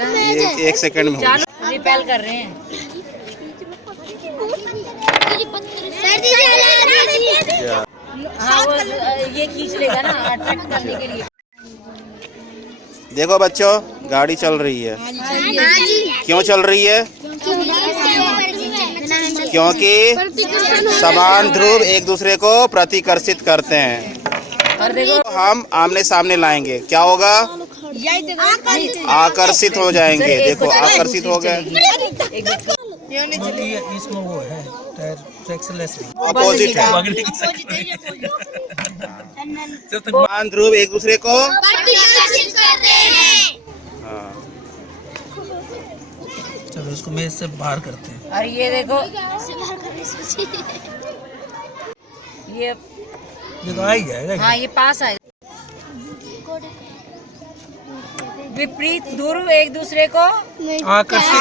ये 1 सेकंड में होगी। रिपेल कर रहे हैं। हाँ वो ये खींच लेगा ना अट्रैक्ट करने के लिए। देखो बच्चों, गाड़ी चल रही है। क्यों चल रही है? क्योंकि समान ध्रुव एक दूसरे को प्रतिकर्षित करते हैं। और देखो हम आमने सामने लाएंगे, क्या होगा? आकर्षित हो जाएंगे। देखो आकर्षित हो गए। इसमें वो है टायर ट्रैक्शनलेस अपोजिट है। समान ध्रुव एक दूसरे को हाँ। चलो इसको मेज से बाहर करते हैं। और ये देखो ये तो आ ही जाएगा। हाँ ये पास आएगा। विपरीत ध्रुव एक दूसरे को आकर्षित